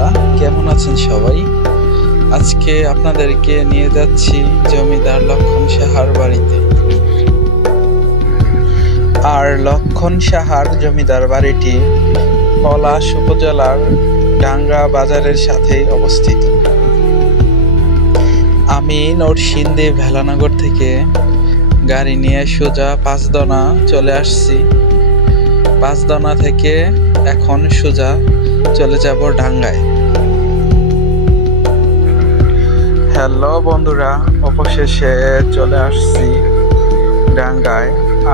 বন্ধুরা, কেমন আছেন সবাই? আজকে আপনাদেরকে নিয়ে যাচ্ছি জমিদার লক্ষণ সাহার বাড়িতে। আর লক্ষণ সাহার জমিদার বাড়িটি পলাশ উপজেলার ডাঙ্গা বাজারের সাথেই অবস্থিত। আমি নরসিংদী ভেলানগর থেকে গাড়ি নিয়ে সোজা পাঁচদনা চলে আসছি। পাঁচদনা থেকে এখন সোজা চলে যাব ডাঙ্গায়। হ্যালো বন্ধুরা, অবশেষে চলে আসছি ডাঙ্গায়।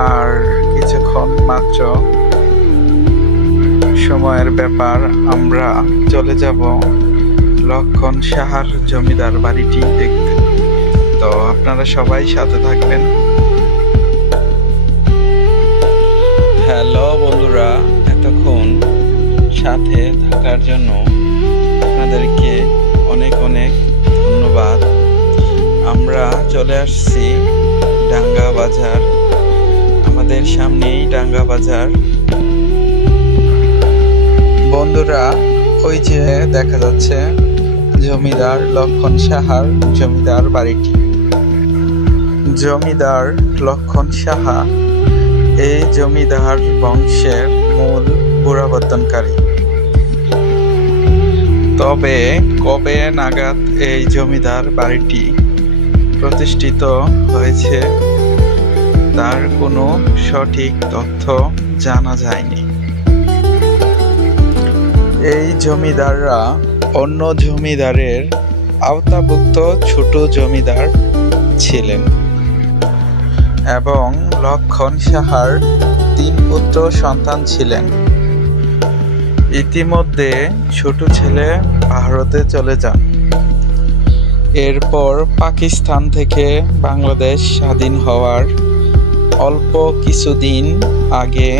আর কিছুক্ষণ মাত্র সময়ের ব্যাপার, আমরা চলে যাব লক্ষণ সাহার জমিদার বাড়িটি দেখতে। তো আপনারা সবাই সাথে থাকবেন। হ্যালো বন্ধুরা, এতক্ষণ সাথে থাকার জন্য আপনাদেরকে অনেক অনেক ধন্যবাদ। আমরা চলে আসছি ডাঙ্গা বাজার, আমাদের সামনেই ডাঙ্গা বাজার। বন্ধুরা, ওই যে দেখা যাচ্ছে জমিদার লক্ষণ সাহার জমিদার বাড়িটি। জমিদার লক্ষণ সাহা এই জমিদার বংশের মূল পুনরাবর্তনকারী। তবে কবে নাগাদ এই জমিদার বাড়িটি প্রতিষ্ঠিত হয়েছে তার কোনো সঠিক তথ্য জানা যায়নি। এই জমিদাররা অন্য জমিদারের আওতাভুক্ত ছোট জমিদার ছিলেন এবং লক্ষণ সাহার 3 পুত্র সন্তান ছিলেন। ইতিমধ্যে ছোট ছেলে ভারতে চলে যান। এরপর পাকিস্তান থেকে বাংলাদেশ স্বাধীন হওয়ার অল্প কিছুদিন আগে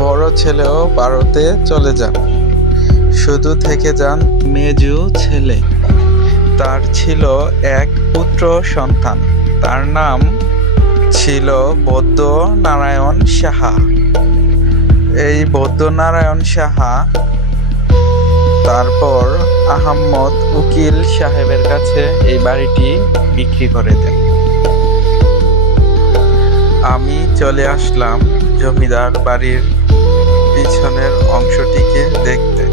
বড় ছেলেও ভারতে চলে যান। শুধু থেকে যান মেজো ছেলে। তার ছিল এক পুত্র সন্তান, তার নাম ছিল বৌদ্ধ নারায়ণ সাহা। এই বৌদ্ধ নারায়ণ সাহা তারপর আহমদ উকিল সাহেবের কাছে এই বাড়িটি বিক্রি করে দেন। আমি চলে আসলাম জমিদার বাড়ির পিছনের অংশটিকে দেখতে।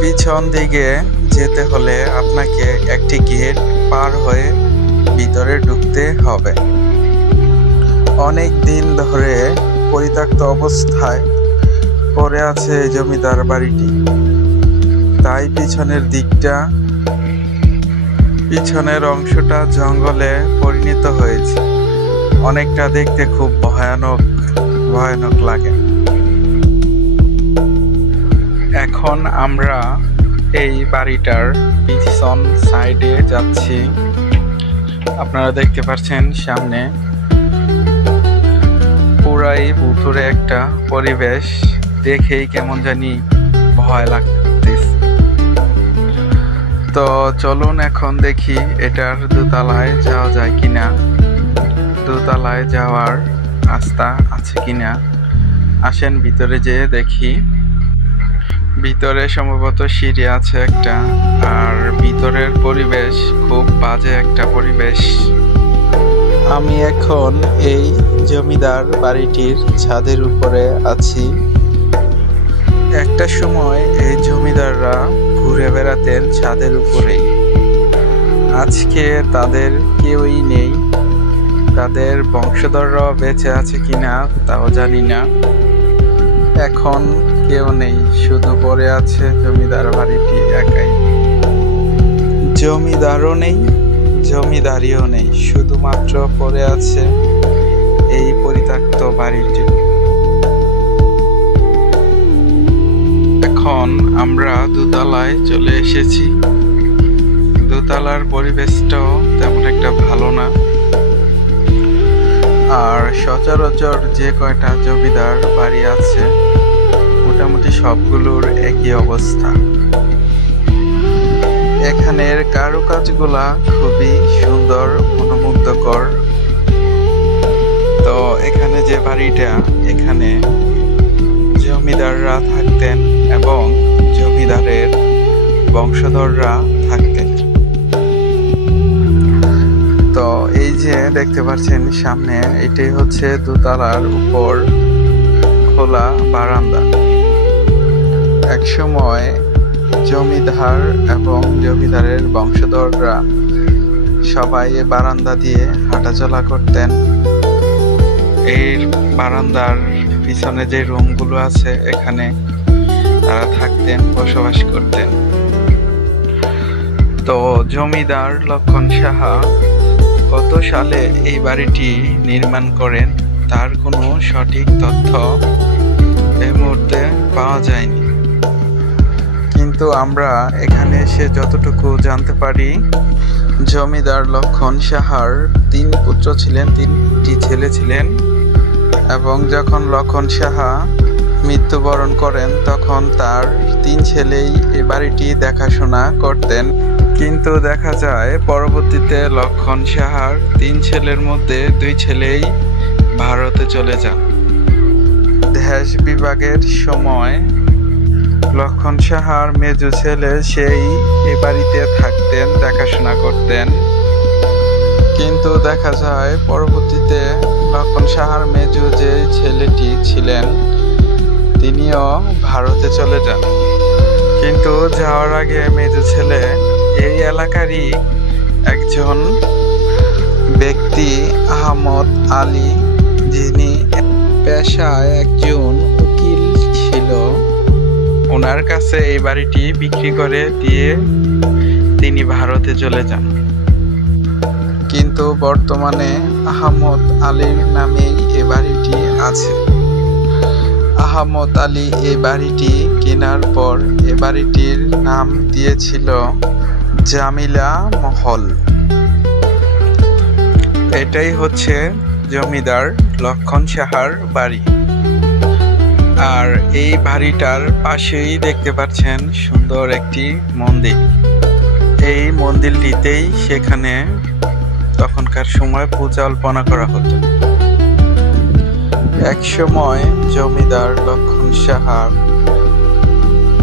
পিছন দিকে যেতে হলে আপনাকে একটি গেট পার হয়ে ভিতরে ঢুকতে হবে। অনেক দিন ধরে পরিত্যক্ত অবস্থায় পড়ে আছে জমিদার বাড়িটি, তাই পিছনের অংশটা জঙ্গলে পরিণত হয়েছে। অনেকটা দেখতে খুব ভয়ানক লাগে। এখন আমরা এই বাড়িটার পিছন সাইডে যাচ্ছি। আপনারা দেখতে পাচ্ছেন সামনে পুরাই ভুতুড়ে একটা পরিবেশ, দেখেই কেমন জানি ভয় লাগতেছে। তো চলুন এখন দেখি এটার দোতলায় যাওয়া যায় কিনা, দোতলায় যাওয়ার রাস্তা আছে কিনা। আসেন ভিতরে যেয়ে দেখি। ভিতরে সম্ভবত সিঁড়ি আছে একটা, আর ভিতরের পরিবেশ খুব বাজে একটা পরিবেশ। আমি এখন এই জমিদার বাড়িটির ছাদের উপরে আছি। একটা সময় এই জমিদাররা ঘুরে বেড়াতেন ছাদের উপরেই। আজকে তাদের কেউই নেই। তাদের বংশধররা বেঁচে আছে কিনা তাও জানি না। এখন কেউ নেই, শুধু পড়ে আছে জমিদার বাড়িটি একাই। জমিদারও নেই, জমিদারিও নেই, শুধুমাত্র পড়ে আছে এই পরিত্যক্ত বাড়িটি। এখন আমরা দোতলায় চলে এসেছি। দোতলার পরিবেশটাও তেমন একটা ভালো না। আর সচরাচর যে কয়টা জমিদার বাড়ি আছে মোটামুটি সবগুলোর একই অবস্থা। এখানের কারুকাজগুলা খুবই সুন্দর, মনোমুগ্ধকর। তো এখানে যে বাড়িটা, এখানে জমিদাররা থাকতেন এবং জমিদারের বংশধররা থাকতেন। তো এই যে দেখতে পাচ্ছেন সামনে, এটাই হচ্ছে দোতলার উপর খোলা বারান্দা। একসময় জমিদার এবং জমিদারের বংশধররা সবাই বারান্দা দিয়ে হাঁটাচলা করতেন। এই বারান্দার পিছনে যে রুমগুলো আছে এখানে তারা থাকতেন, বসবাস করতেন। তো জমিদার লক্ষণ সাহা কত সালে এই বাড়িটি নির্মাণ করেন তার কোনো সঠিক তথ্য এই মুহূর্তে পাওয়া যায়নি, কিন্তু আমরা এখানে এসে যতটুকু জানতে পারি, জমিদার লক্ষণ সাহার 3 পুত্র ছিলেন, 3টি ছেলে ছিলেন, এবং যখন লক্ষণ সাহা মৃত্যুবরণ করেন তখন তার 3 ছেলেই এই বাড়িটি দেখাশোনা করতেন। কিন্তু দেখা যায় পরবর্তীতে লক্ষণ সাহার 3 ছেলের মধ্যে 2 ছেলেই ভারতে চলে যান। দেশ বিভাগের সময় লক্ষণ সাহার মেজো ছেলে সেই এ বাড়িতে থাকতেন, দেখাশোনা করতেন। কিন্তু দেখা যায় পরবর্তীতে লক্ষণ সাহার মেজো যে ছেলেটি ছিলেন তিনিও ভারতে চলে যান। কিন্তু যাওয়ার আগে মেজো ছেলে এই এলাকারই একজন ব্যক্তি আহমদ আলী, যিনি পেশায় একজন উকিল ছিল, ওনার কাছে এই বাড়িটি বিক্রি করে দিয়ে তিনি ভারতে চলে যান। কিন্তু বর্তমানে আহমদ আলীর নামেই এই বাড়িটি আছে। আহমদ আলী এই বাড়িটি কেনার পর এ বাড়িটির নাম দিয়েছিল জামিলা মহল। এটাই হচ্ছে জমিদার লক্ষণ সাহার বাড়ি। আর এই বাড়িটার পাশেই দেখতে পাচ্ছেন সুন্দর একটি মন্দির। এই মন্দিরটিতেই সেখানে তখনকার সময় পূজা অর্পণা করা হতো। এক সময় জমিদার লক্ষণ সাহার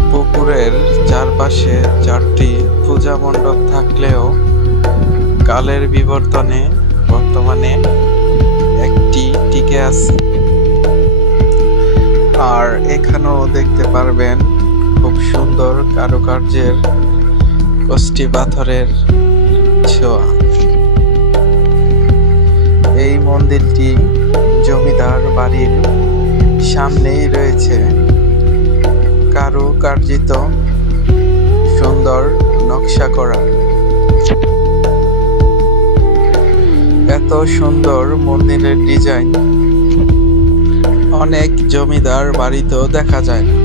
পুকুরের চারপাশে 4টি পূজা মণ্ডপ থাকলেও কালের বিবর্তনে বর্তমানে একটি টিকে আছে। আর এখানেও দেখতে পারবেন খুব সুন্দর কারুকার্যের কষ্টি পাথরের ছোঁয়া। এই মন্দিরটি জমিদার বাড়ির সামনেই রয়েছে কারুকার্জিত সুন্দর নকশা করা। এত সুন্দর মন্দিরের ডিজাইন অনেক জমিদার বাড়িতেও দেখা যায় না।